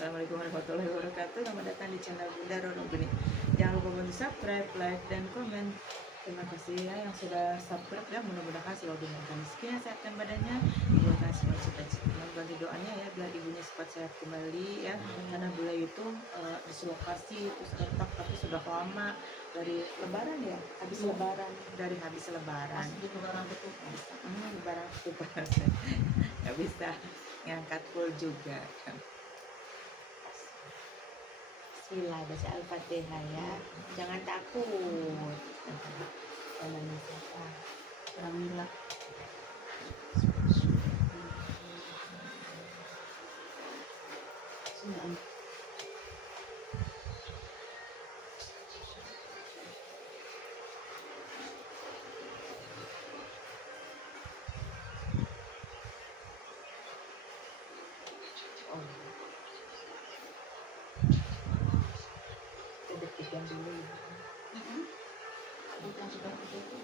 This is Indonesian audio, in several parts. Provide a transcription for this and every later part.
Assalamualaikum warahmatullahi wabarakatuh. Selamat datang di channel Bunda Roro Geni. Jangan lupa bantu subscribe, like, dan komen. Terima kasih ya yang sudah subscribe ya. Mudah-mudahan selalu diberikan rezeki, sehatkan badannya, diberikan semua cita-cita. Bantu doanya ya biar ibunya cepat sehat kembali ya. Karena beliau itu dislokasi terus retak tapi sudah lama dari Lebaran ya. Habis Lebaran, dari habis Lebaran. Lebaran betul. Lebaran betul. Nggak bisa ngangkat full juga kan. Bismillah, baca Al-Fatihah ya. Jangan takut. Namanya siapa? Ramila. Sini. Oh. Detik-detik dulu ya. Bukan sudah begitu.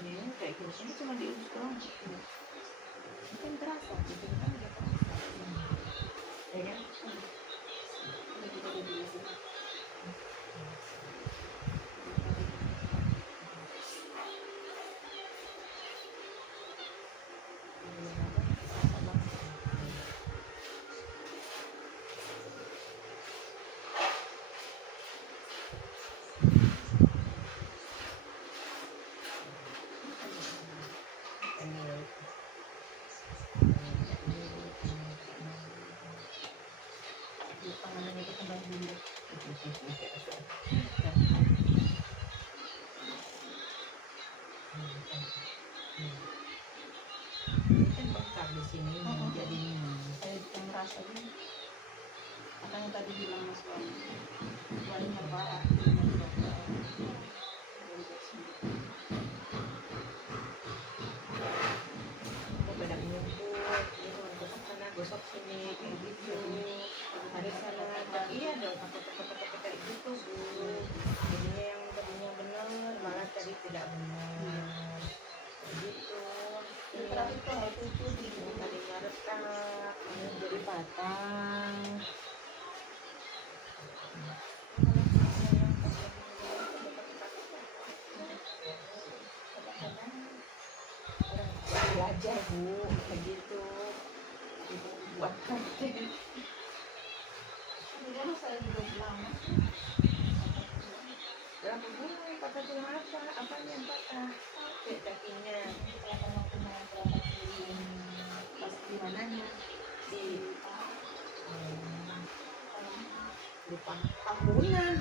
Ini kayak gini, ini cuma diurus doang. Mungkin terasa, gitu kan udah terasa. Ya kan? Ini kita udah biasa. Tangannya itu kembali dulu. Kan bengkak di sini jadinya. Saya yang merasa ini. Makanya tadi bilang Mas Wali, Wali Herbara. Pada nyebut, gosok sana, gosok sini, kayak gitu. Ada sana, iya dong, pakai kayak gitu bu. Jadinya yang tadinya benar, malah tadi tidak benar. Gitu. Ini terakhir tuh hal itu Yang tadinya retak, jadi patah. Belajar bu, kayak gitu. Ibu buat konten. Dulu saya juga bilang, Berapa bulan patah tulang apa? Apanya yang patah? Kakinya. Pas di mananya? Di lupa tahunan.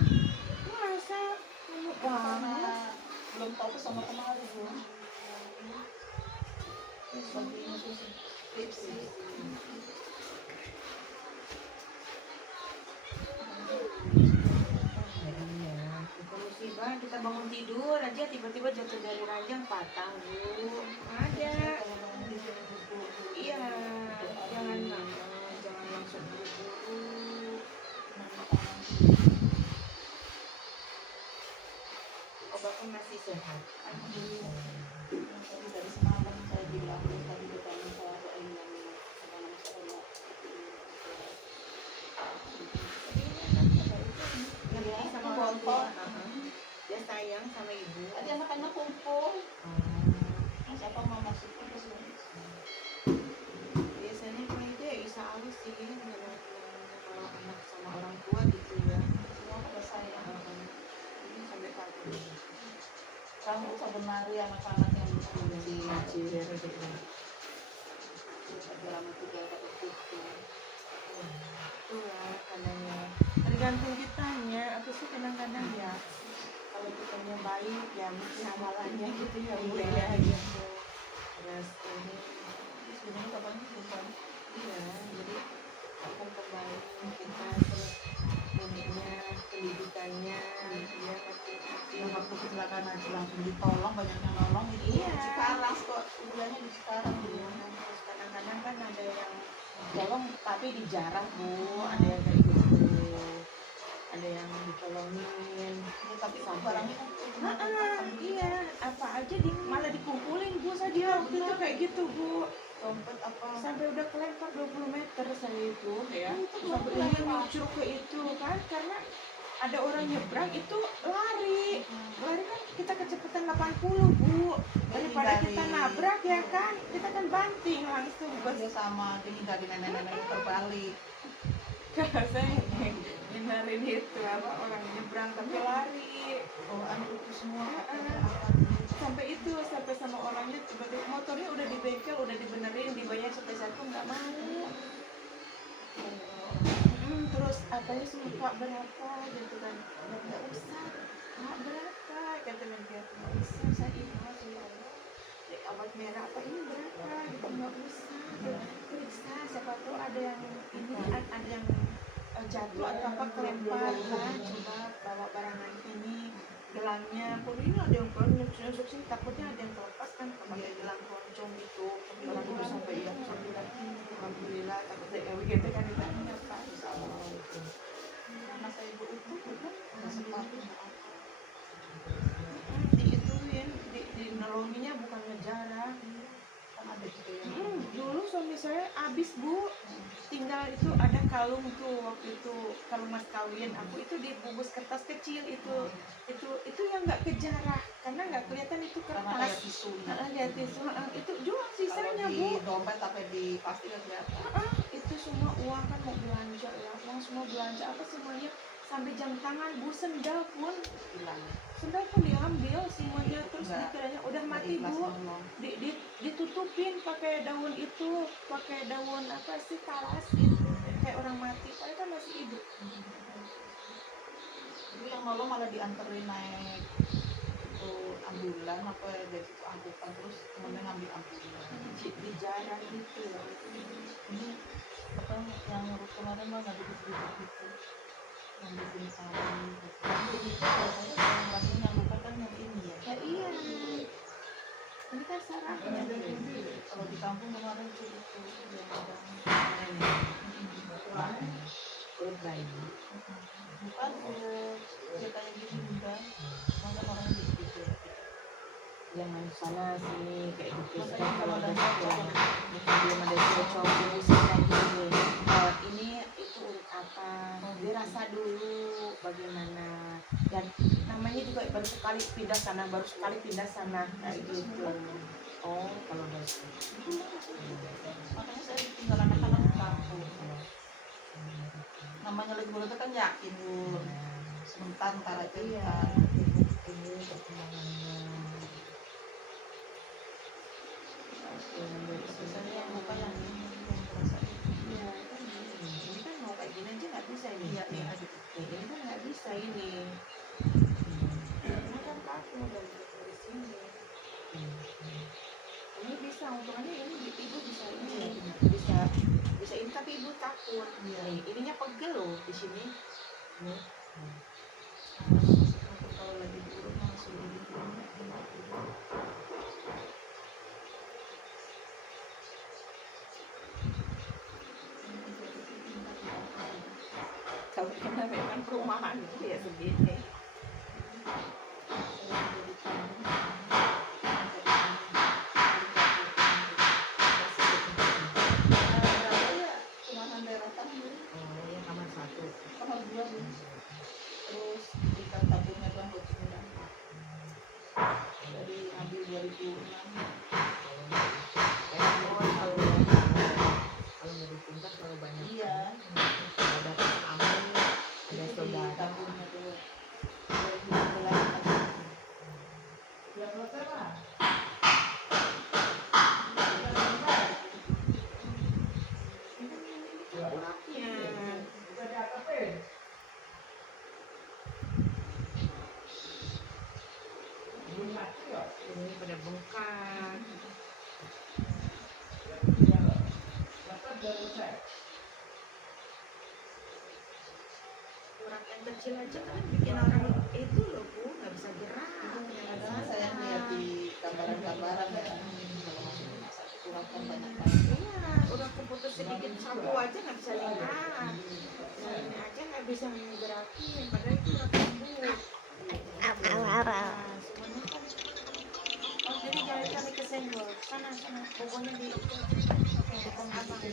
Masa lama banget? belum tahu sama kemarin belum. Baginya susah. Tipsi. Iya, itu musibah. Kita bangun tidur aja tiba-tiba jatuh dari ranjang patah bu. Ada. Iya, jangan langsung buru-buru. Obatnya masih sehat. Dari semalam saya bilang tadi bertanya soal ini Ngerti sama orang tua. Dia sayang sama ibu. tadi anak-anak kumpul. Siapa mau masuk ke sini? Biasanya kayak dia Isa alus sih kalau anak sama orang tua gitu ya. Semua pada saya. Ini sampai pagi. Kamu sebenarnya anak-anak yang Ciri gitu. perjalanan tiga itu. Itulah kadangnya. Tergantung kitanya. Aku sih kadang-kadang ya kalau kitanya baik ya mungkin amalannya gitu ya bu ya gitu. Terus ini Sebenarnya kabarnya bukan. iya jadi akan kembali kita terus uniknya pendidikannya ya Yang waktu kecelakaan aja langsung ditolong, banyak yang nolong gitu. Iya. Cikarang kok, kuliahnya di Cikarang dia. terus kadang-kadang kan ada yang tolong tapi dijarah bu, ada yang kayak gitu, ada yang ditolongin Ya, tapi Sampai. barangnya kan iya apa aja malah dikumpulin bu saja waktu itu kayak gitu bu dompet apa sampai udah kelempar 20 meter saya itu ya, itu sampai belum dia kelempar. luncur ke itu kan, karena ada orang nyebrang itu lari kan kita kecepatan 80 Bu, daripada kita nabrak ya kan, kita kan banting langsung bus. dia sama dihindari nenek-nenek yang terbalik. Saya hindarin itu apa orang nyebrang tapi lari. Oh itu semua Sampai itu sampai sama orangnya sebagai motornya udah di bengkel, udah dibenerin, dibayar sampai satu nggak mau. Terus apanya suruh Pak berapa gitu kan, nggak usah Pak berapa kata dia, nggak usah saya ikhlas ya Allah, obat merah apa ini berapa gitu, nggak usah periksa siapa tahu ada yang ini ada yang jatuh atau apa kelempar kan, coba bawa barangan ini gelangnya pun ini ada yang kan nusuk sih, takutnya ada yang terlepas kan pakai gelang keroncong itu orang itu sampai ya bilang alhamdulillah takutnya kayak begitu kan, ditanya Pak insyaallah itu karena saya ibu itu bukan sepatu diituin di nolonginya bukan ngejarah. kan ada juga yang Dulu suami saya habis Bu, tinggal itu ada kalung tuh waktu itu kalung mas kawin aku itu dibungkus kertas kecil itu yang nggak kejarah karena nggak kelihatan itu karena kertas. kayak tisunya. Lihat tisu itu jual Kalau sisanya di Bu. dompet tapi di pasti nggak kelihatan. Itu semua uang kan mau belanja ya, uang semua belanja apa semuanya sampai jam tangan Bu, sendal pun Hilang. diambil semuanya, terus Nggak, dikiranya udah mati ikhlas Bu, ngomong. ditutupin pakai daun itu, pakai daun apa sih talas gitu, kayak orang mati, padahal kan masih hidup. Jadi yang nolong malah dianterin naik itu ambulan apa dari itu angkutan terus temennya ngambil ambulan. Di jalan gitu. Ini apa yang ngurus kemarin mah nggak dikasih gitu. Yang bikin kami. Tapi itu biasanya yang rasanya yang lupa kan yang ini ya. Ya iya. Ini kan sarafnya. Kalau di kampung kemarin itu yang ada Urut bayi. bukan ya kayak gini bukan maka orang gitu Jangan salah sih kayak gitu. Makanya kalau ada cocok, cocok. belum ada cocok, misalnya gini. Ini itu urut apa? Dirasa dulu bagaimana. Dan namanya juga baru sekali pindah sana, kayak gitu. Oh, kalau baru. makanya saya tinggal anak-anak di kampung namanya lagi mulut kan yakin bu sebentar ntar aja Iya. ntar. Ini perkembangannya. Biasanya yang lupa yang ini yang terasa Iya, kan ini kan mau kayak gini aja nggak bisa ini. iya nih aduh Ini kan nggak bisa ini. Ini kan kaku dari sini. Ini bisa, untungnya ini ibu bisa ini, bisa ini tapi ibu takut. Iya. Nih, ininya pegel loh di sini. Nih. kalau lagi di rumah suruh di rumah Kalau karena memang perumahan itu ya segini. cuman deretan bu Oh, yang kamar satu. kamar dua bu terus ikat tabungnya tuh buat sembilan dari ambil 2006 Kalau mau ditingkat kalau banyak. iya Ada aman, ada itu di saudara. tabungnya tuh 2011 Ini pada bengkak. Urat yang kecil aja kan bikin orang itu loh Bu, nggak bisa gerak. kadang saya lihat di gambaran-gambaran ya kalau masuk rumah sakit urat kan banyak banget Iya, udah keputus sedikit sapu aja nggak bisa lihat. Nah, ini aja nggak bisa menggerakin, padahal itu urat lembut. Nah, semuanya kan. Oh, jadi jangan kali ke saya senggol. Sana sana. Pokoknya di depan abang.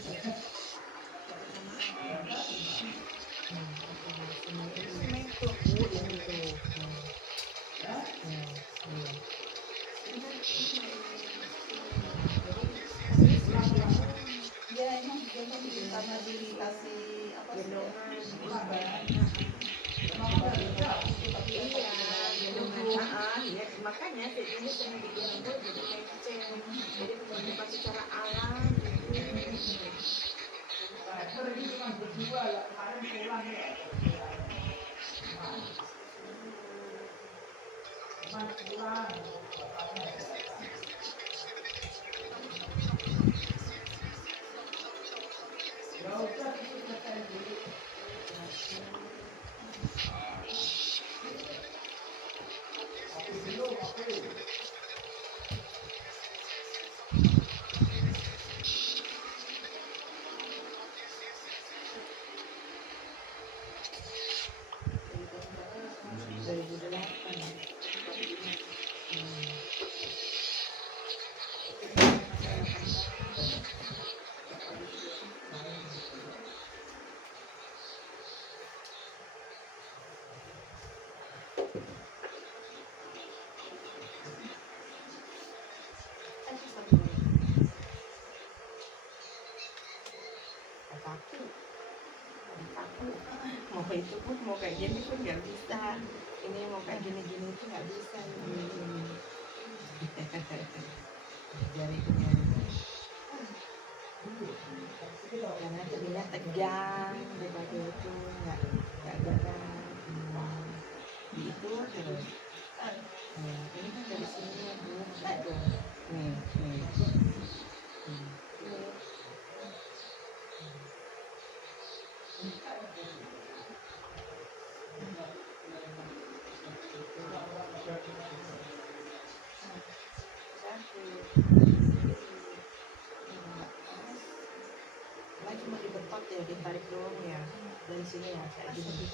Semen tuh. Ini tuh. Dia emang karena dikasih apa sih? Iya, gendongan. Ya, makanya kayak gini sering bikin itu jadi leceh. Jadi pembentukan secara alam gitu. Mau itu pun mau kayak gini pun nggak bisa. Ini mau kayak gini-gini itu nggak bisa. Jari karena jadinya tegang daripada itu nggak gerak. Itu terus. Nah, ini kan dari sini ya Bu. Nih. Cuma dibentak ya, ditarik doang ya dari sini ya kayak gini.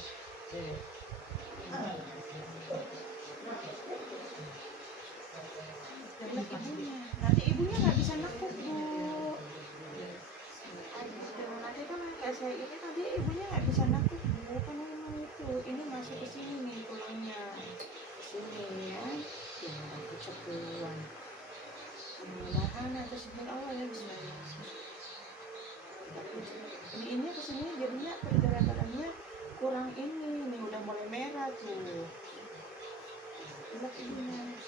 Nanti ibunya nggak bisa nekuk Bu. Nanti kan kayak saya ini nanti ibunya nggak bisa nekuk Bu, kan memang itu ini masuk ke sini nih tulangnya ke sini ya. Aku cepuan. Mudah-mudahan atau sebelum awal ya Bismillah. Ini kesini jadinya pergerakannya kurang ini nih udah mulai merah tuh. Lihat ininya.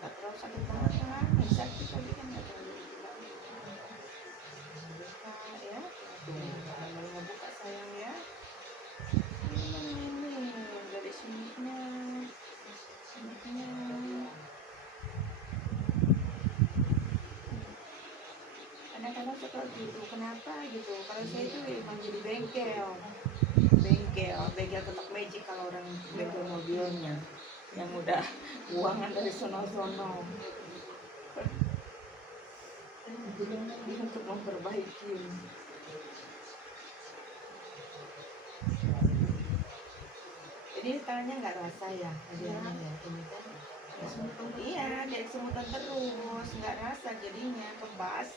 Gak terlalu sakit banget kan? Sakit tapi kan gak terlalu buka ya. Tuh, mulai ngebuka sayang ya. Ini dari sininya. Kadang-kadang suka gitu, kenapa gitu? Kalau saya itu emang jadi bengkel tetap magic kalau orang bengkel mobilnya yang udah buangan dari sono-sono untuk memperbaiki. Jadi tangannya nggak rasa ya, adanya ya ini kan. Iya, dari semutan terus nggak rasa jadinya kebas.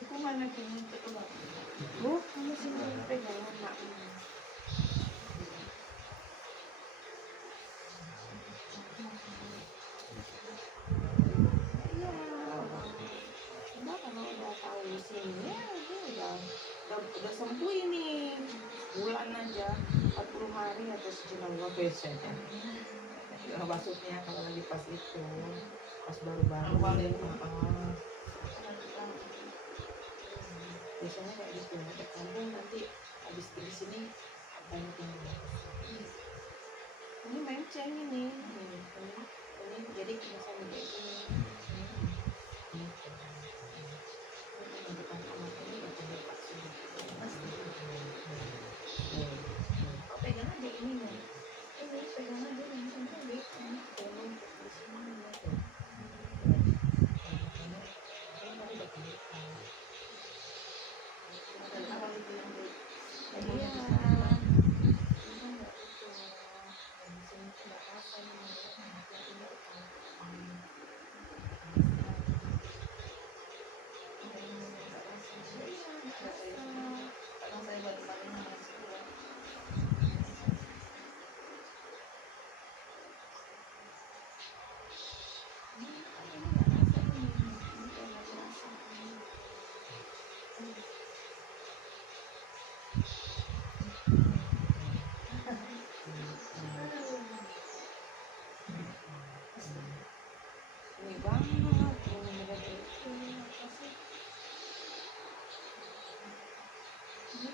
Aku mana gini betul. Bu, kamu sini pegangan mak. Iya, coba kalau udah tahu sini ya udah sembuh ini. Bulan aja 40 hari atau sejenak biasanya. Maksudnya kalau lagi pas itu pas baru-baru biasanya kayak gitu ya, kampung nanti habis di sini banyak yang ini menceng ini jadi bisa kayak gini. Pegang aja ini nih, ini pegang aja yang cantik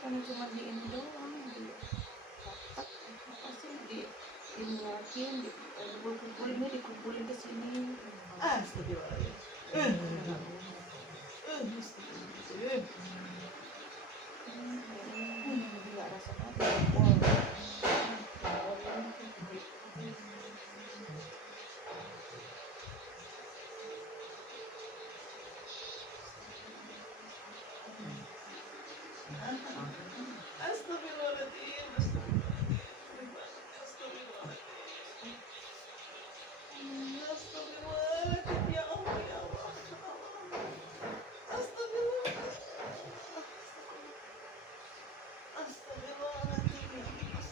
bukan cuma di ini doang, di kotak apa sih, di dimulakin, dikumpulin dikumpulin ke sini. Astagfirullahaladzim. Nggak rasa apa. Astagfirullahaladzim. Astagfirullahaladzim. Ya Allah, ya Allah. Astagfirullahaladzim. Astagfirullahaladzim. Ya Allah.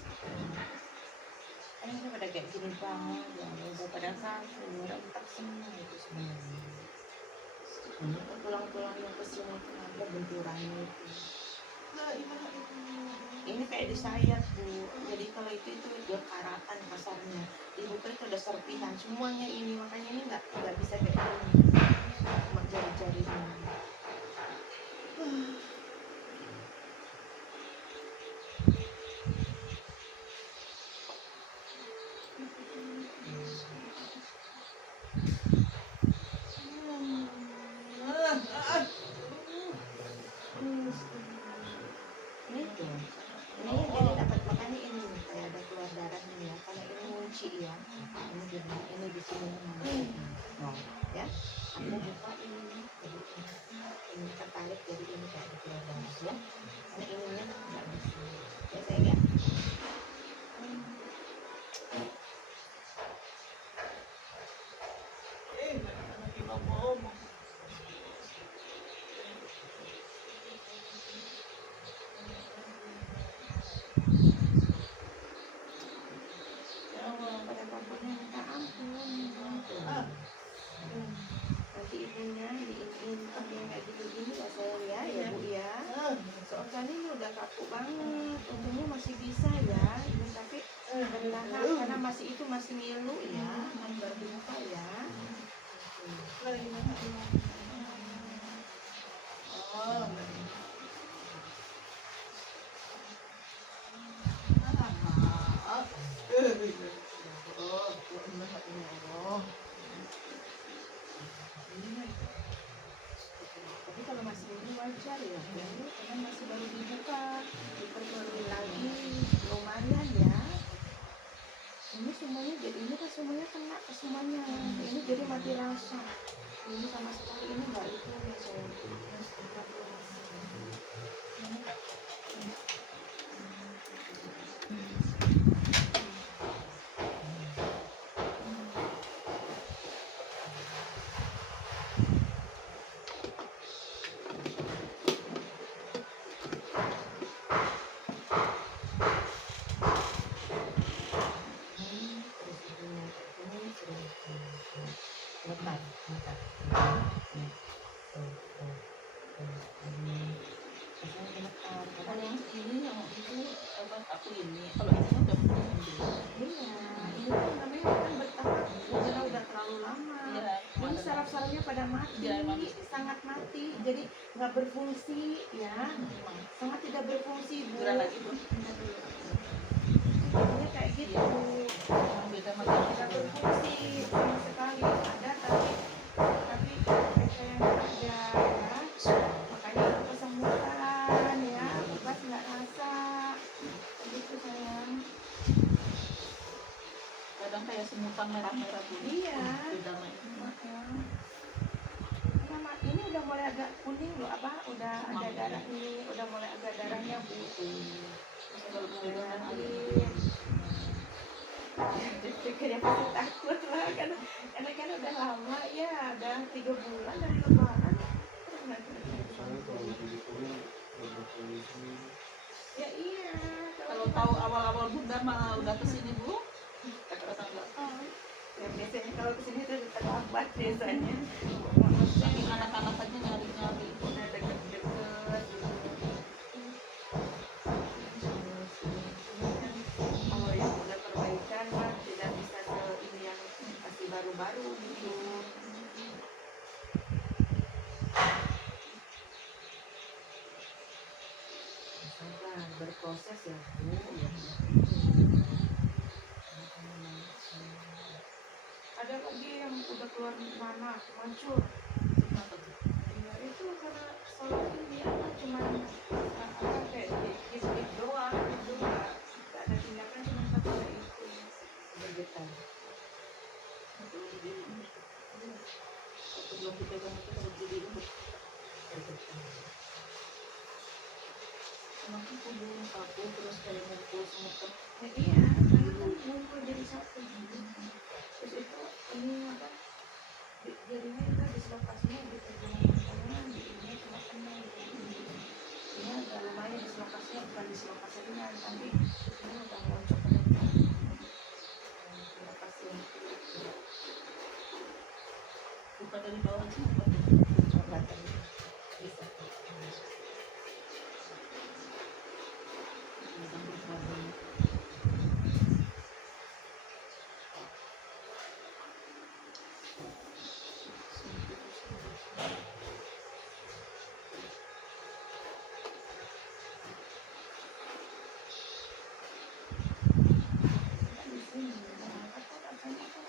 Udah pada kayak gini banget ya, udah pada kaku, udah entak semua itu sebenarnya. Ini tulang-tulang yang kesini itu ada benturannya itu. La ilaha illallah. Ini kayak disayat Bu, jadi kalau itu udah karatan kasarnya, dibuka itu ada serpihan semuanya ini, makanya ini nggak bisa kayak gini, cuma jari-jarinya. Ini tuh, ini jadi dapat makanya ini kayak ada keluar darahnya ya, karena ini ngunci ya, ini di sini nah, ya, aku buka ini, jadi ini tertarik jadi ini kayak ada keluar darah ya, karena ininya nggak bisa, ya saya ya. Anak imam ngomong. Ya Allah, pada pokoknya minta ampun, gitu. Nanti ibunya diinin pakai kayak gini-gini ya saya ya Bu ya. Soalnya ini udah kaku banget, untungnya masih bisa ya, Ibu, tapi berlahan karena masih ngilu ya, baru dibuka ya. La ilaha illallah. Oh, Tapi kalau masih ini wajar ya, karena masih baru dibuka, diperbarui lagi, lumayan ya. Ini semuanya jadi ini kan semuanya kena ke semuanya, ini jadi mati rasa. Ini sama sekali ini nggak itu ya saya. Kalau yang ini yang itu apa aku ini kalau itu udah meninggal. Iya, ini kan namanya kan bertahap, udah terlalu lama. Iya, Ini saraf-sarafnya pada mati, Iya, emang. sangat mati, jadi nggak berfungsi ya, sangat tidak berfungsi Bu. Gerak lagi Bu. Jadinya kayak gitu, Emang beda macam tidak berfungsi sama sekali. Ada tapi mereka yang nggak ada ya, makanya itu kesemutan ya, obat nggak rasa, gitu sayang. kadang kayak semutan merah-merah Bu. Iya. Beda sama ini. Sama ini udah mulai agak kuning loh, udah ada darah ini, udah mulai agak darahnya Bu. Kalau beda kan ada. Pikirnya pasti takut lah karena kan udah lama ya, udah 3 bulan dari lebaran. Ya iya. Kalau tahu awal-awal Bunda mah udah kesini Bu. Kata-kata enggak. Ya, biasanya kalau kesini tuh terlambat biasanya. Saking anak-anak aja nyari-nyari. Udah deket-deket. Kalau yang udah perbaikan mah tidak bisa ke ini yang masih baru-baru gitu. Sabar ya Bu, ya. Ada lagi yang udah keluar mana mancur. Kenapa tuh? Ya itu karena sholat ini apa cuman apa kayak dikit doang itu nggak ada tindakan cuma satu itu Bergetar. Waktu belum dipegang itu kalau jadi lembut. Bergetar. Emang aku belum kaku terus kayak ngumpul semua kan. ya, iya karena kan ngumpul jadi satu terus itu ini apa jadinya kita dislokasinya di perjalanan di ini cuma kena ini agak lumayan dislokasinya bukan dislokasi ringan tapi ini udah loncat ke depan dislokasi Bukan dari bawah sih apa tuh? Obatnya bisa. Sampai karbon. di sini apa rasanya tuh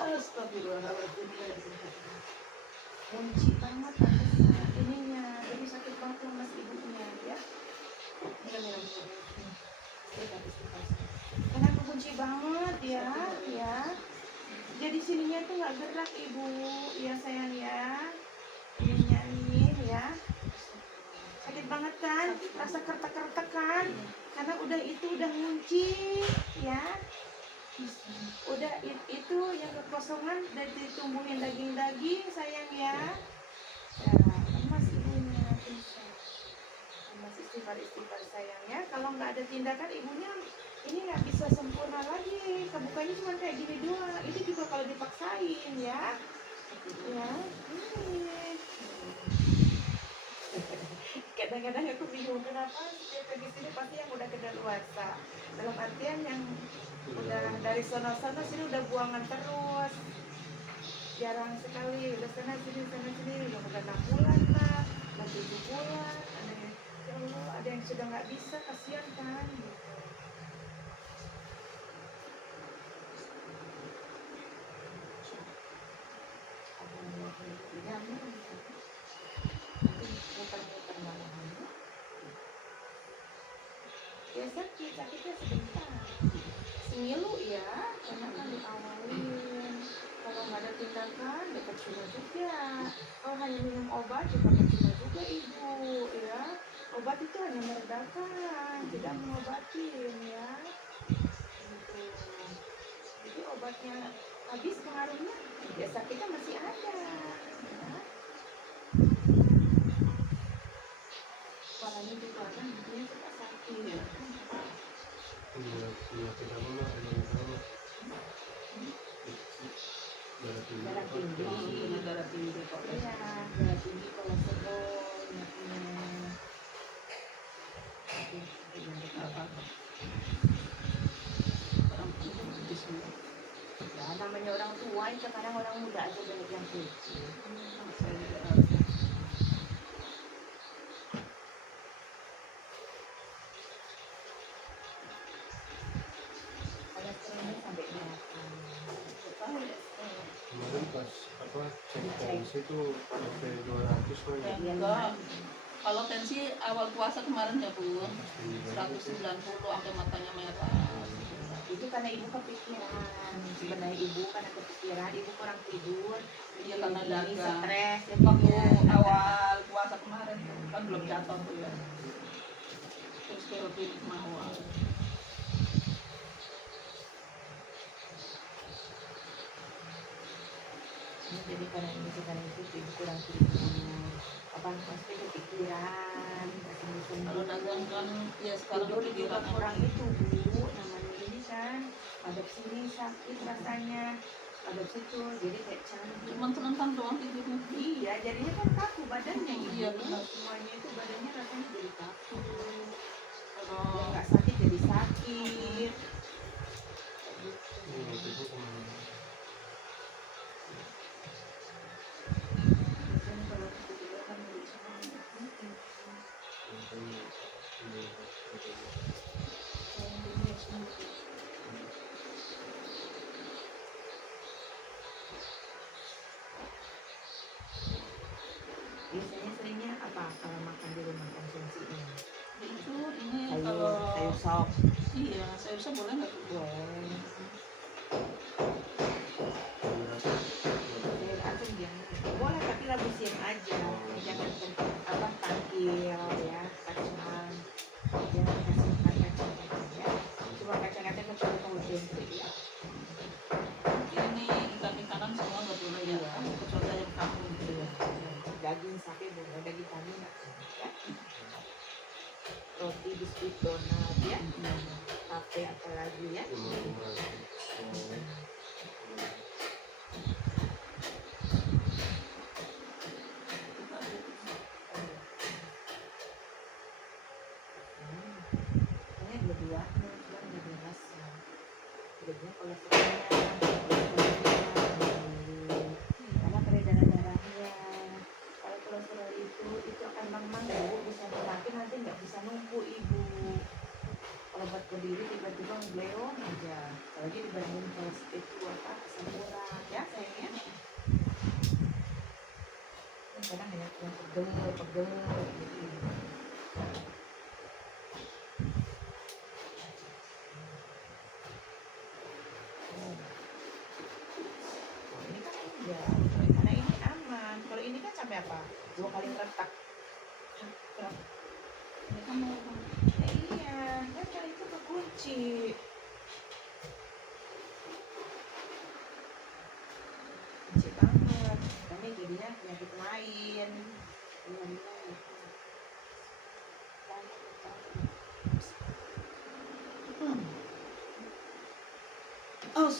Astagfirullahaladzim. kunci banget pantesan ininya jadi sakit banget lemas ibunya ya kenapa kunci banget ya ya jadi sininya tuh nggak gerak ibu ya sayang ya ininya ini ya sakit banget kan rasa kertek-kertek kan karena udah itu udah ngunci ya udah itu yang kekosongan dan ditumbuhin daging-daging sayang ya lemas ibunya bisa lemas istighfar sayang ya kalau nggak ada tindakan ibunya ini nggak bisa sempurna lagi kebukanya cuma kayak gini doang itu juga kalau dipaksain ya ya ini kadang-kadang aku bingung kenapa setiap pergi sini pasti yang udah kedaluarsa dalam artian yang udah dari sono-sono sini udah buangan terus jarang sekali udah sana sini udah 6 bulan lah udah 7 bulan ada yang ya Allah ada yang sudah nggak bisa kasihan kan gitu ya sakitnya sebentar semilu ya karena kan diawalin kalau nggak ada tindakan ya percuma juga kalau hanya minum obat juga percuma juga ibu ya obat itu hanya meredakan tidak mengobatin ya gitu. Jadi obatnya habis pengaruhnya ya sakitnya masih ada ya. Parahnya juga kan dia suka sakit Iya. Darah tinggi. Punya darah tinggi kok. iya darah tinggi kolesterol Apa? Orang tua itu semua. Ya, namanya orang tua itu kadang orang muda aja banyak yang kecil. Saya juga Kolesterolnya sampai berapa? tahu ya. Kemarin pas cek tensi itu sampai 200 kan ya. Enggak. Kalau tensi awal puasa kemarin ya Bu, 190 sampai matanya merah. Itu karena ibu kepikiran. Sebenarnya ibu karena kepikiran, ibu kurang tidur. Iya karena Jadi dagang. stres. ya, Waktu ya. awal puasa kemarin kan belum jatuh tuh ya. Terus kerotin awal. Jadi karena ini karena itu ibu kurang tidur. Apa pasti kepikiran. Kalau dagang kan ya sekarang Tidur juga kepikiran kurang itu bu. Namanya ini kan. Pada sini sakit rasanya. adopsi tuh jadi kayak cantik. Cuman selentang doang tidurnya. Iya, jadinya kan kaku badannya ibu. Iya, benar. Semuanya itu badannya rasanya jadi kaku. Kalau Oh. nggak sakit jadi sakit. Ini waktu itu kemana? Biasanya kalau ketiduran kan dari sana. Ini Sayang dunia sendiri. Biasanya seringnya apa kalau makan di rumah konsumsinya? Itu ini Sayur, kalau sayur sop. iya sayur sop boleh nggak tuh? Boleh. Sayur asem jangan. Boleh tapi labu siam aja. Jangan apa tangkil ya, kacang. Jangan kasih makan kacang-kacang ya. Cuma kacang-kacang kecuali kalau tempe ya. Ini ikan-ikanan semua nggak boleh ya. Kecuali ayam kampung gitu ya. Daging sapi boleh, daging kambing nggak boleh ya. Roti, biskuit, donat ya. Tape apalagi ya. Ini dua-dua, yang lebih rasa. Jadinya kolesterolnya, karena peredaran darahnya. Kalau kolesterol itu akan lemah bu, bisa tetapi nanti nggak bisa numpuk ibu. Kalau buat berdiri tiba-tiba ngelerong aja. Apalagi dibandingin kolesterol itu apa asam urat ya sayangnya. Kadang banyak yang pegel gitu. Ini kan enggak, karena ini aman. Kalau ini kan sampai apa? 2 kali retak. Ini kan mau Iya, kan kalau itu kekunci. Kunci banget. Makanya jadinya penyakit lain. Oh,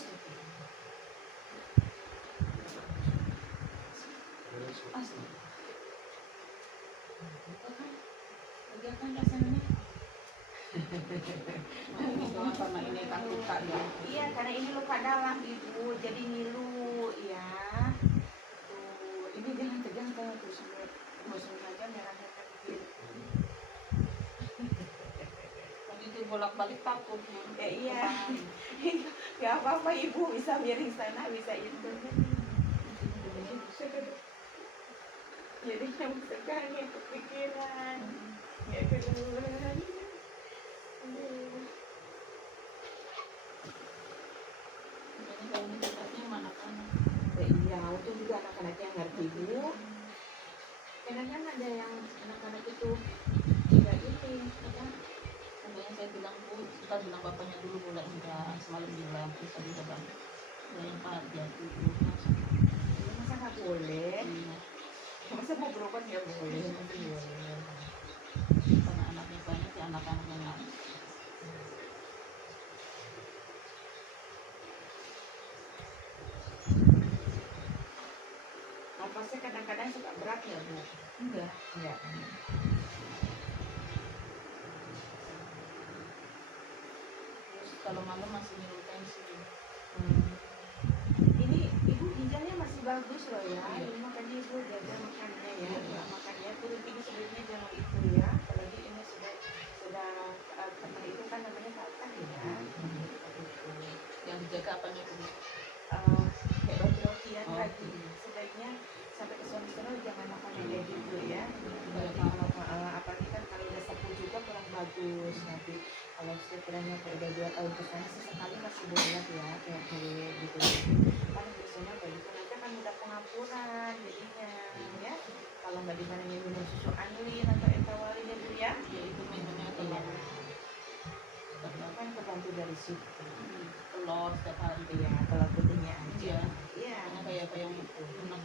Bagaimana rasanya? karena ini kan luka ya. Iya, karena ini luka dalam ibu, jadi ngilu ya. Tuh, ini jangan tegang kalau terus bosan aja merahnya kan gitu. Begitu bolak-balik takut. ya iya. Gak apa-apa ibu, bisa miring sana, bisa itu. Jadi yang sekarang yang kepikiran, ya kedengeran. Aduh. Jadi kalau ini dekatnya mana kan? Ya, iya, itu juga anak-anaknya yang ngerti bu. Kadang-kadang ada yang anak-anak itu tidak ini, apa? Makanya saya bilang bu, kita bilang bapaknya dulu boleh enggak, semalam bilang terus tadi udah bang. Ya yang Pak jadi dulu masuk. Masa nggak boleh? Iya, Masa mau berobat nggak boleh? Nanti boleh. karena anaknya banyak ya anak-anaknya nangis. Napasnya kadang-kadang suka berat ya bu? Enggak. Enggak. Terus kalau malam masih minum tensi. Ini ibu ginjalnya masih bagus loh ya. Iya. Ini makanya ibu jaga makannya ya. Iya. Makannya tuh ini sebenarnya jangan itu ya. Apalagi ini sudah teman itu kan namanya patah ya. Yang dijaga apanya bu? Kayak roti-rotian Oh. lagi. Sebaiknya sampai ke suami jangan makan yang kayak gitu ya. Iya. Kalau apalagi kan kalau udah sepuh juga kurang bagus nanti. Kalau sekiranya kayak udah 2 tahun ke sana sesekali masih boleh ya kayak gitu. Kan biasanya kayak gitu nanti kan udah pengampuran jadinya ya. Kalau nggak dimana minum susu anlin atau etawalin ya bu ya. Ya itu minumnya Iya. telur. Kan kebantu dari situ. Telur setiap hari. Iya, kalau putihnya aja. Iya. Iya. Makanya kayak yang itu. Enak.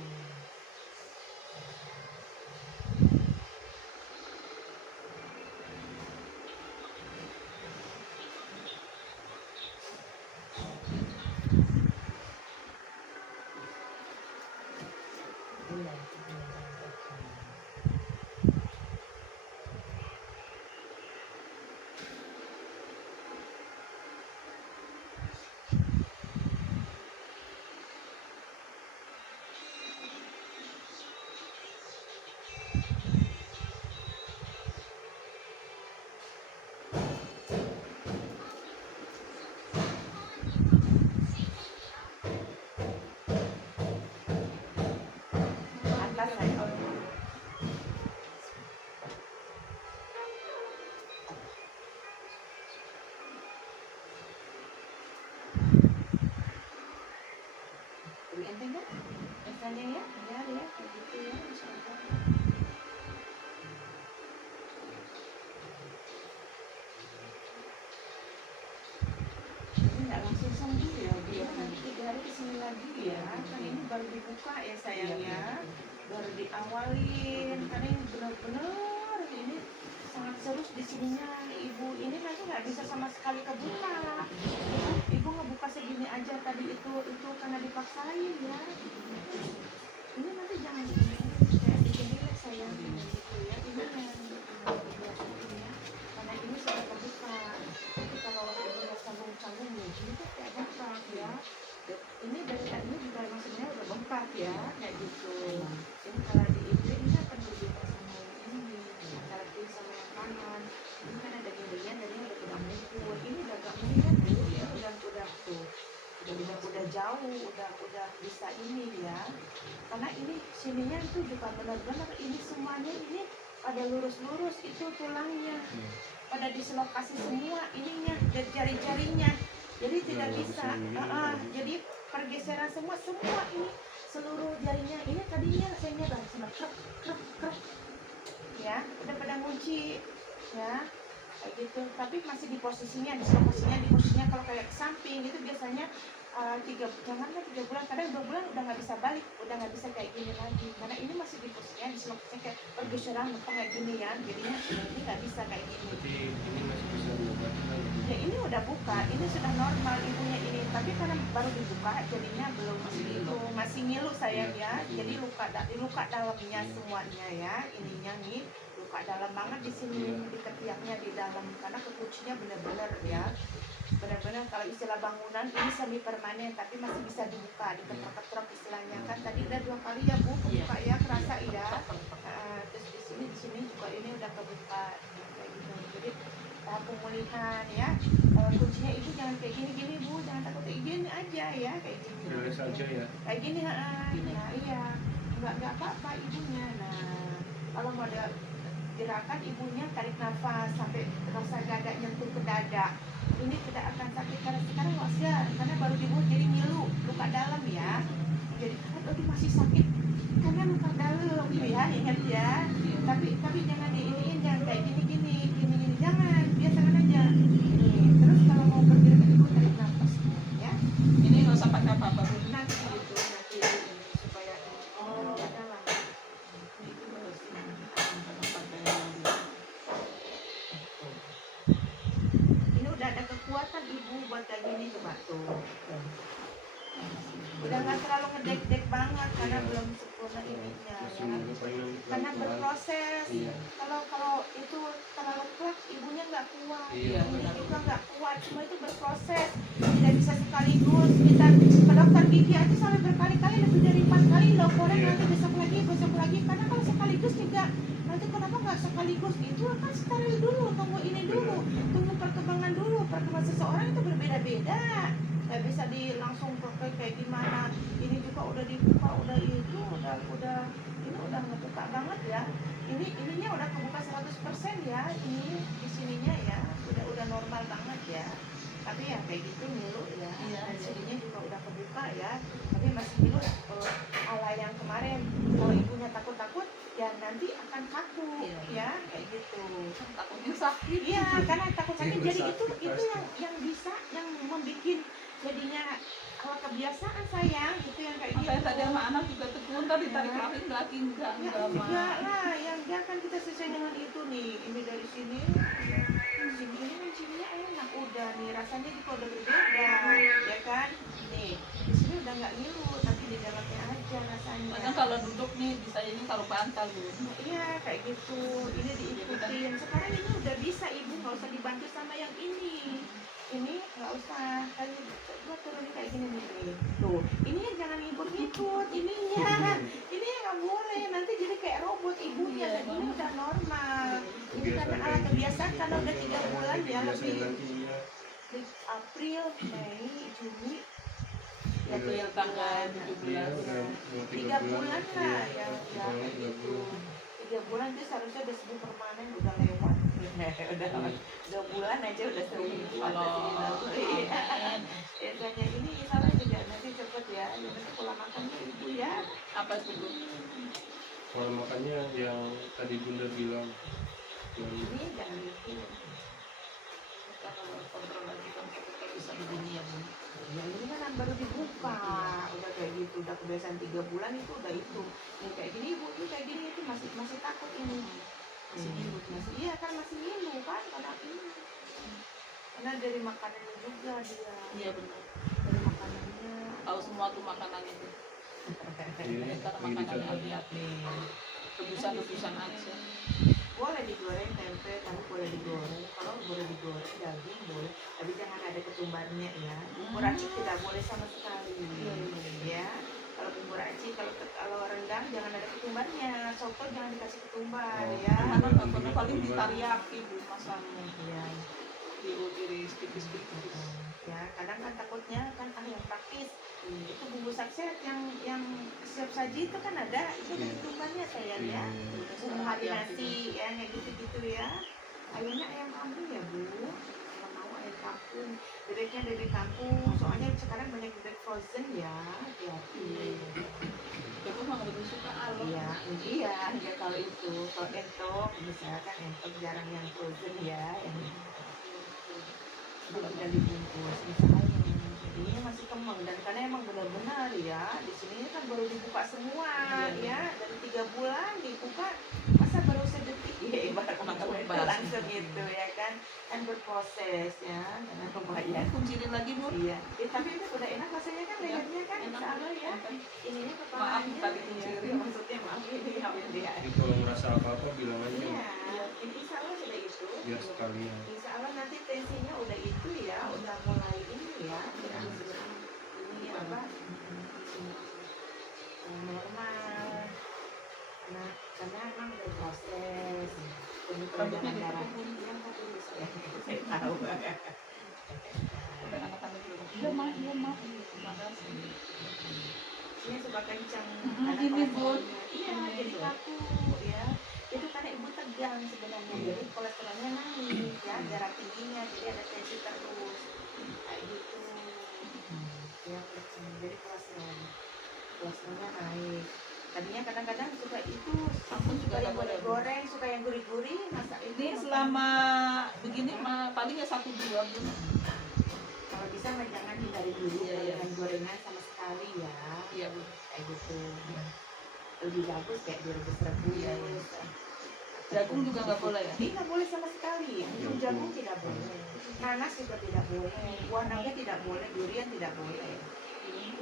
biasanya ya kayak gitu ya, insya Allah. Ini nggak langsung sembuh ya, dia nanti 3 hari kesini lagi ya, kan ini baru dibuka ya sayang ya, baru diawalin, karena ini benar-benar ini sangat serius di sininya ibu, ini nanti nggak bisa sama sekali kebuka. Ibu ngebuka segini aja tadi itu karena dipaksain ya. Ini nanti jangan kayak bikin relax sayang gitu ya, ini yang dibiasain ya, karena ini sudah kebuka. Jadi kalau ibu canggung-canggung ya gitu kayak bengkak ya. Ini dari tadinya juga emang sebenarnya udah bengkak ya kayak gitu. Ini kalau di ibu ini akan berbeda sama yang ini, antara kiri sama yang kanan. Ini kan ada daging-dagingan dagingnya udah mengkuat. Ini udah agak melihat bu ya, udah tuh. Udah jauh, udah bisa ini ya. Karena ini sininya itu juga benar-benar ini semuanya ini pada lurus-lurus itu tulangnya. Pada dislokasi semua ininya, jari-jarinya. Jadi tidak bisa. Jadi pergeseran semua ini seluruh jarinya. Ini tadinya rasanya udah sama krek. Ya, udah pada ngunci ya. Kayak gitu, tapi masih di posisinya kalau kayak ke samping itu biasanya 3 bulan, kadang 2 bulan udah nggak bisa balik, udah nggak bisa kayak gini lagi, karena ini masih di posisinya dislokasinya kayak pergeseran kayak gini ya, jadinya ini nggak bisa kayak gini. Berarti ini masih bisa diobati lagi. Ya ini udah buka, ini sudah normal ibunya ini, tapi karena baru dibuka jadinya belum masih ngilu sayang ya, jadi luka dalamnya semuanya ya, ininya nih luka dalam banget di sini, di ketiaknya di dalam, karena kekuncinya benar-benar ya, benar-benar kalau istilah bangunan ini semi permanen tapi masih bisa dibuka, diketrok-ketrok istilahnya kan, tadi udah 2 kali ya bu kebuka ya, kerasa ya, terus di sini juga ini udah kebuka kayak gitu, jadi pemulihan ya, kuncinya ibu jangan kayak gini bu, jangan takut kayak gini aja ya, kayak gini Relax aja ya. kayak gini nah iya, nggak apa-apa ibunya. Nah kalau mau ada gerakan ibunya tarik nafas sampai rasa dada nyentuh ke dada, ini tidak akan sakit karena sekarang wajar, karena baru dibuat jadi ngilu, luka dalam ya, jadi aduh masih sakit karena luka dalam ya, ingat ya, tapi jangan diiniin, jangan kayak gini jangan, biasakan aja nih. Terus kalau mau bergerak ibu tarik nafas ya, Ini nggak usah pakai apa-apa Bu. nanti ini supaya nggak dalam. Ini udah ada kekuatan ibu buat kayak gini, coba tuh. Udah nggak terlalu ngedek-dek banget karena belum sempurna ininya Masih ya. pengen Karena pelan-pelan. berproses. Iya. Kalau itu terlalu kuat, ibunya nggak kuat. Iya, Ini benar. juga nggak kuat. Cuma itu berproses. Tidak bisa sekaligus. Kita ke dokter gigi aja sampai berkali-kali, lebih dari 4 kali loh. Korek Iya. nanti besok lagi. Karena kalau sekaligus juga, nanti kenapa nggak sekaligus? Itu akan steril dulu. Tunggu ini dulu. Tunggu perkembangan dulu. Perkembangan seseorang itu berbeda-beda. Nggak bisa langsung pakai kayak gimana. Ini juga udah dibuka, udah itu, udah ini udah ngebuka banget ya. Ininya udah kebuka 100% ya. Ini di sininya ya, udah normal banget ya. Tapi ya kayak gitu ngilu ya. Iya, Dan iya. sininya juga udah kebuka ya. Tapi masih ngilu ala yang kemarin. Kalau ibunya takut-takut, ya nanti akan kaku Iya. ya, kayak gitu. Takutnya sakit. Iya, karena takut sakit. Iya, Jadi sakit itu pasti. yang bisa yang membuat jadinya kalau kebiasaan sayang itu yang kayak gitu. Makanya tadi sama anak juga tegur, tadi tarik lari lagi enggak Ya enggak lah, yang dia kan kita sesuai dengan itu nih. Ini dari sini, sini ini sininya enak udah nih, rasanya juga udah berbeda, ya kan? Nih, di sini udah nggak ngilu, tapi di dalamnya aja rasanya. Padahal kalau duduk nih bisa ini kalau bantal Bu. Iya kayak gitu, ini diikutin. Sekarang ini udah bisa ibu, nggak usah dibantu sama yang ini. Ini nggak usah, kali coba turunin kayak gini nih. Tuh, ini jangan ngikut-ngikut, ininya. Ini nggak boleh, nanti jadi kayak robot ibunya. Dan ini udah normal. Ini karena ala kebiasaan, karena udah 3 bulan ya, lebih. April, Mei, Juni, Ya tuh tanggal 17. Iya, udah 3 bulan lah ya, Udah kayak 3 gitu. bulan. 3 bulan itu seharusnya udah sembuh permanen, udah lewat. Udah 2 bulan aja udah sembuh. Kalau Biasanya ini salah jangan nanti cepet ya, jangan pola makannya ibu ya. Apa itu Bu? Pola makannya yang tadi Bunda bilang yang Ini jangan itu. Kita kalau kontrol lagi kan kita bisa begini ya Bu. Ya ini kan baru dibuka, udah kayak gitu, udah kebiasaan 3 bulan itu udah itu. Yang kayak gini ibu tuh kayak gini itu masih takut ini. Masih ibu Masih iya kan masih ngilu kan karena ini. Karena dari makanannya juga dia. Iya benar. Dari makanannya. Tahu semua tuh makanan itu. ini Karena lagi makanannya dicatat. lihat nih. Rebusan-rebusan aja. Boleh digoreng tempe, kamu boleh digoreng. Kalau boleh digoreng daging boleh, tapi jangan ada ketumbarnya ya. Bumbu racik tidak boleh sama sekali. Ya. Kalau bumbu racik, kalau rendang jangan ada ketumbarnya. Soto jangan dikasih ketumbar Oh, ya. Karena nggak pernah paling ditariaki Bu masangnya. Ya. Diiris tipis-tipis. Ya, kadang kan takutnya kan yang praktis. Itu bumbu sakset yang siap saji itu kan ada, itu kan Iya. ketumbarnya sayang ya. Bumbu marinasi ya, kayak gitu-gitu ya. Ayamnya ayam kampung ya Bu. Kalau mau ayam kampung, bebeknya bebek kampung. Soalnya sekarang banyak bebek frozen ya. Hati-hati. Aku mah nggak begitu suka alok. Iya, ya kalau itu, kalau entok, misalkan entok jarang yang frozen ya, yang itu tidak dibungkus misalnya. Ini masih kembang dan karena emang benar-benar ya di sini kan baru dibuka semua ya dari 3 bulan dibuka masa baru sedetik ya ibarat Langsung itu basi. langsung gitu ya kan berproses ya karena lumayan. Kunciin lagi Bu. Iya, tapi itu udah enak rasanya kan Iya, lehernya kan enak. sama ya. Ininya Maaf kepalanya. tadi ya. kunciin. Maksudnya maaf ini ya dia. Jadi kalau merasa apa-apa bilang aja Iya, ini insya Allah sudah itu. biar sekalian. Insya Allah nanti tensinya udah itu ya, udah mulai ini ya. Ini apa? Normal. Karena emang udah proses. Ini Rambutnya peredaran darah. dipukul. Yang tadi saya tahu. Sampai anak-anak bilang, iya mah, terima kasih. Ini suka kencang. Mm-mm, karena gini, Bu. kolesterolnya. Iya, jadi kaku ya. Itu karena ibu tegang sebenarnya. Jadi kolesterolnya naik ya, darah tingginya. Jadi ada tensi terus. Kayak gitu. Ya, jadi kolesterolnya naik. Tadinya kadang-kadang suka itu Ampun juga suka yang nggak boleh, Bu. goreng, suka yang gurih-gurih, masak itu. Ini selama begini mah paling ya 1-2 bulan. Kalau bisa mah jangan hindari dulu Iya. gorengan sama sekali ya. Iya Bu. Kayak gitu. Lebih bagus kayak direbus-rebus. Iya, iya. Jagung juga nggak boleh ya? Ini nggak boleh sama sekali. Jagung tidak boleh. Nanas juga tidak boleh. Buah naga tidak boleh. Durian tidak boleh.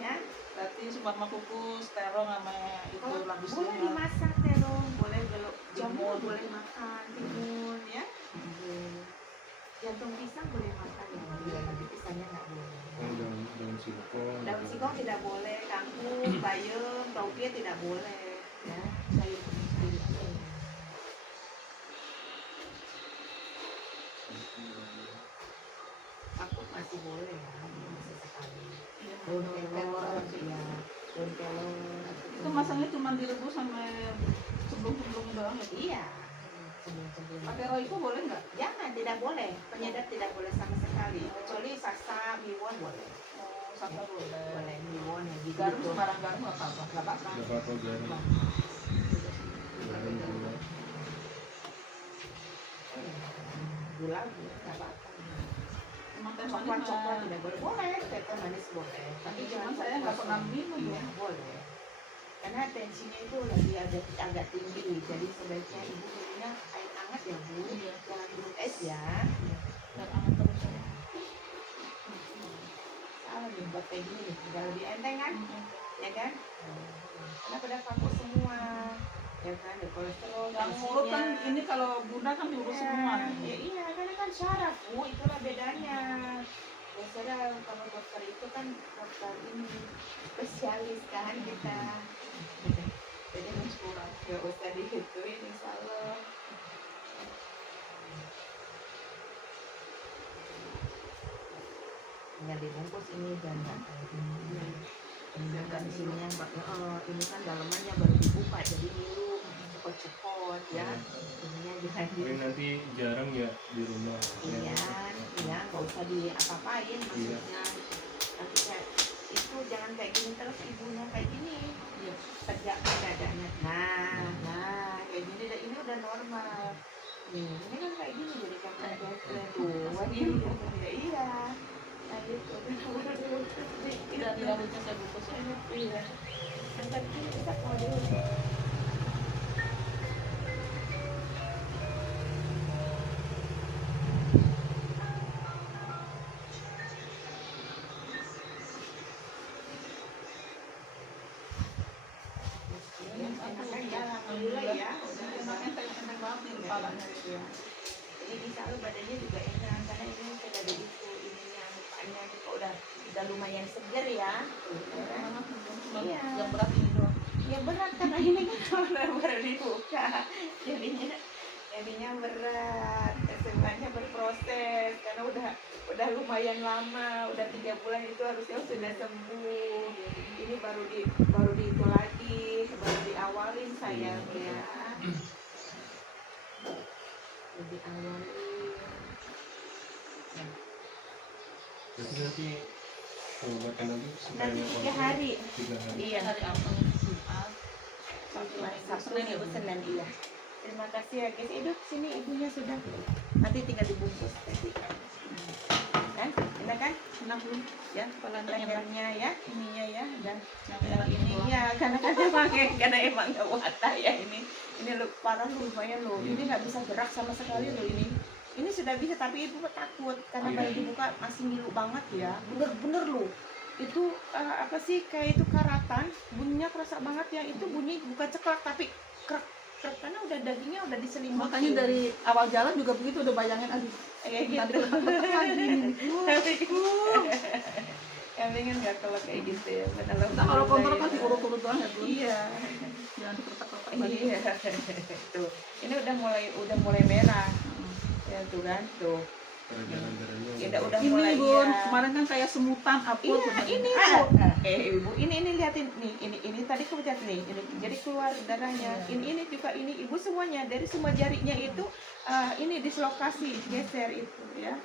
Ya. Berarti sumpah kukus, terong sama itu Oh, lapis boleh lemak. dimasak terong, boleh belok jamur, Timun. boleh makan timun ya. Jantung pisang boleh makan ya, tapi pisangnya nggak boleh. Daun singkong. Daun singkong tidak boleh, kangkung, bayam, tauge tidak boleh. Ya, sayur. Kangkung masih boleh ya, masih sekali. Daun kelor, ya, daun kelor. Itu masangnya cuma direbus sama sebelum doang ya? Iya. Sebelum. Pakai roiko boleh nggak? Jangan, tidak boleh. Penyedap tidak boleh sama sekali. Kecuali sasa, miwon boleh. Oh, sasa boleh. Boleh miwon ya gitu. Garam sembarang garam nggak apa-apa. Nggak apa-apa. Gak apa-apa garam. Garam gula. Gula nggak apa-apa. Emang teh manis Coklat mah. tidak boleh. Boleh, teh manis boleh. Tapi Cuman jangan saya nggak pernah minum Iya, ya. boleh. Karena tensinya itu lagi agak tinggi. Jadi sebaiknya ibu minumnya air hangat ya Bu. Iya. Jangan minum es ya. Dan anget terus ya. Salah nih buat kayak gini nih. Udah lebih enteng kan? Mm-mm. Ya kan? Karena pada kaku semua. Ya kan, ada kolesterol, Yang mulut kan tensinya. ini kalau bunda kan diurus semua. Ya iya, karena kan syaraf Bu, itulah bedanya. Biasanya kalau dokter itu kan dokter ini spesialis kan kita. Jadi harus kurang, nggak usah dihituin insya Allah. Tinggal dibungkus ini dan kayak ini. Ini kan di sini yang ini kan dalamannya baru dibuka jadi dulu cepot-cepot ya. Ininya jangan di Ini nanti jarang ya di rumah. iya, nggak usah di apa-apain maksudnya. Nanti kayak itu tuh jangan kayak gini terus ibunya kayak gini. Iya. Tegakkan dadanya. Nah, kayak gini ini udah normal. Nih, ini kan kayak gini jadi kan ada tuh. Ya iya. Nah gitu. Tidak di rambutnya saya bungkus ya. Iya. Angkat gini kita mau dulu. Alhamdulillah ya, udah Enaknya saya senang banget nih kepalanya. ya. Ini bisa lo badannya juga enak karena ini sudah ada itu ininya mukanya juga udah lumayan segar ya. Iya. Yang berat ini doang. Ya berat karena ini kan baru dibuka, jadinya berat. Semuanya berproses karena udah lumayan lama, udah 3 bulan itu harusnya sudah sembuh. Ini baru di itu lagi, baru diawalin sayang ya. Lebih awalin. Jadi nanti pengobatan lagi Nanti 3 hari. 3 hari. Iya. Hari apa? Jumat. Sabtu Minggu Senin iya. Terima kasih ya guys. Hidup sini ibunya sudah. Nanti tinggal dibungkus tadi. Kan? Enak kan? Enak belum? Ya, lehernya ya, ininya ya, dan Yang ini ya, karena emang nggak watak ya ini parah lumayan loh. Ini nggak bisa gerak sama sekali loh ini. Ini sudah bisa tapi ibu takut karena baru dibuka masih ngilu banget ya. Bener-bener loh. Itu apa sih kayak itu karatan, bunyinya kerasa banget ya. Itu bunyi bukan ceklak tapi krek krek karena udah dagingnya udah diselimutin. Makanya dari awal jalan juga begitu udah bayangin aduh. kayak Tadi gitu. ketek lagi nih. Kami kan nggak kalau kayak gitu ya. Benar Nah, kalau kontrol kan diurut-urut doang ya, Bu. Iya. Jangan diketek-ketek lagi. Iya. Tuh. Ini udah mulai merah. Ya tuh kan tuh. Karena jalan-jalannya Udah Ini mulai Bun, iya. kemarin kan kayak semutan apel. Iya, ini Ah, tuh. Ibu, ini liatin nih, ini tadi kamu lihat nih, ini jadi keluar darahnya. Ini juga ini ibu semuanya dari semua jarinya itu ini dislokasi, geser itu ya.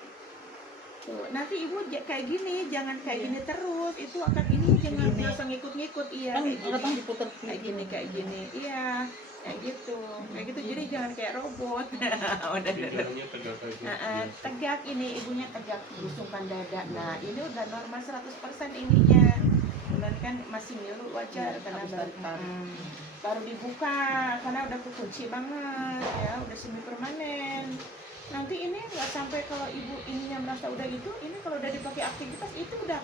Tuh, nanti ibu kayak gini, jangan kayak gini terus. Itu akan ini jangan langsung ngikut-ngikut iya. kan Kayak datang gini. diputer Kayak gini. Iya. Kayak gitu. Jadi jangan kayak robot. Udah. jalannya tegak aja. Tegak ini ibunya tegak busungkan dada. Nah ini udah normal 100% ininya. Dan kan masih ngilu wajar karena habis baru dibuka karena udah kekunci banget ya udah semi permanen. Nanti ini nggak sampai kalau ibu ininya merasa udah itu ini kalau udah dipakai aktivitas itu udah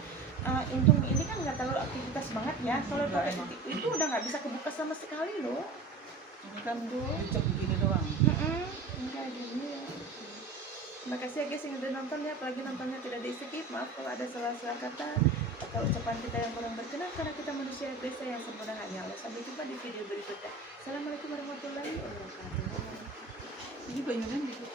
untung ini kan nggak terlalu aktivitas banget ya. Kalau Nggak, pakai emang. itu udah nggak bisa kebuka sama sekali loh. Ini kan dicek begini doang. Enggak gini ya. Terima kasih ya guys yang udah nonton ya, apalagi nontonnya tidak di skip. Maaf kalau ada salah-salah kata atau ucapan kita yang kurang berkenan karena kita manusia biasa yang sempurna hanya Allah. Sampai jumpa di video berikutnya. Assalamualaikum warahmatullahi wabarakatuh. Ini banyak kan gitu.